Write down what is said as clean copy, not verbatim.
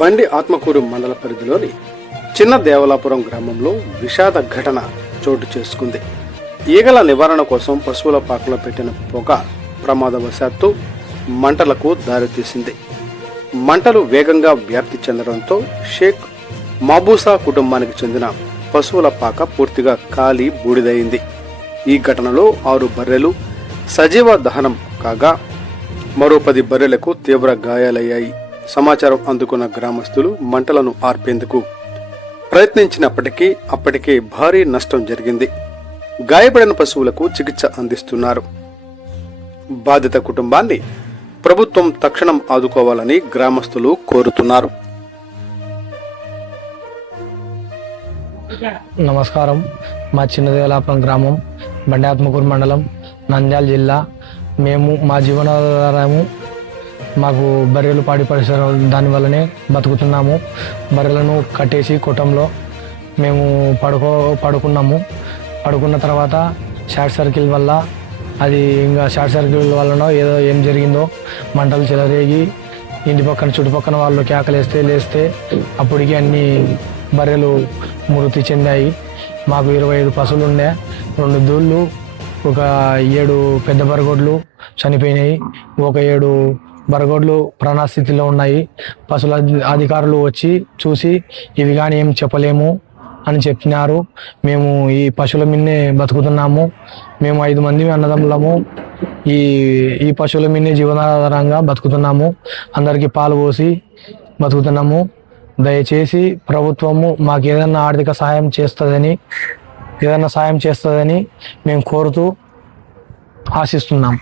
బండి ఆత్మకూరు మండల పరిధిలోని చిన్న దేవలాపురం గ్రామంలో విషాద ఘటన చోటు చేసుకుంది. ఈగల నివారణ కోసం పశువుల పాకలో పెట్టిన పొగ ప్రమాదవశాత్తు మంటలకు దారితీసింది. మంటలు వేగంగా వ్యాప్తి చెందడంతో షేక్ మాబూసా కుటుంబానికి చెందిన పశువుల పాక పూర్తిగా కాలి బూడిదయింది. ఈ ఘటనలో 6 బర్రెలు సజీవ దహనం కాగా మరో 10 బర్రెలకు తీవ్ర గాయాలయ్యాయి. సమాచారం అందుకున్న గ్రామస్తులు మంటలను ఆర్పేందుకు ప్రయత్నించినప్పటికీ అప్పటికే భారీ నష్టం జరిగింది. గాయపడిన పశువులకు చికిత్స అందిస్తున్నారు. బాధిత కుటుంబాన్ని ప్రభుత్వం తక్షణం ఆదుకోవాలని గ్రామస్తులు కోరుతున్నారు. నమస్కారం. మా చిన్నదేవలాపురం గ్రామం, బండి ఆత్మకూరు మండలం, నంద్యాల జిల్లా. మేము మా జీవనాధారము మాకు బర్రెలు పాడి పరిసరాలు దానివల్లనే బతుకుతున్నాము. బర్రెలను కట్టేసి కుటుంబంలో మేము పడుకున్నాము. పడుకున్న తర్వాత షార్ట్ సర్క్యూట్ వల్ల అది ఇంకా షార్ట్ సర్క్యూట్ వలన ఏం జరిగిందో మంటలు చెలరేగి ఇంటి పక్కన చుట్టుపక్కన వాళ్ళు కేకలేస్తే లేస్తే అప్పటికి అన్ని బర్రెలు మృతి చెందాయి. మాకు 25 పశువులు ఉండే, 2 దూళ్ళు, ఒక 7 పెద్ద బరగొడ్లు చనిపోయినాయి. ఒక 7 బరగొడ్లు ప్రాణస్థితిలో ఉన్నాయి. పశువుల అధికారులు వచ్చి చూసి ఇవి కానీ ఏం చెప్పలేము అని చెప్పినారు. మేము ఈ పశువుల మీదనే బతుకుతున్నాము. మేము 5 మంది అన్నదమ్ములము. ఈ పశువుల మీదనే జీవనాధారంగా బతుకుతున్నాము. అందరికీ పాలు పోసి బతుకుతున్నాము. దయచేసి ప్రభుత్వము మాకు ఏదైనా ఆర్థిక సహాయం చేస్తుందని మేము కోరుతూ ఆశిస్తున్నాం.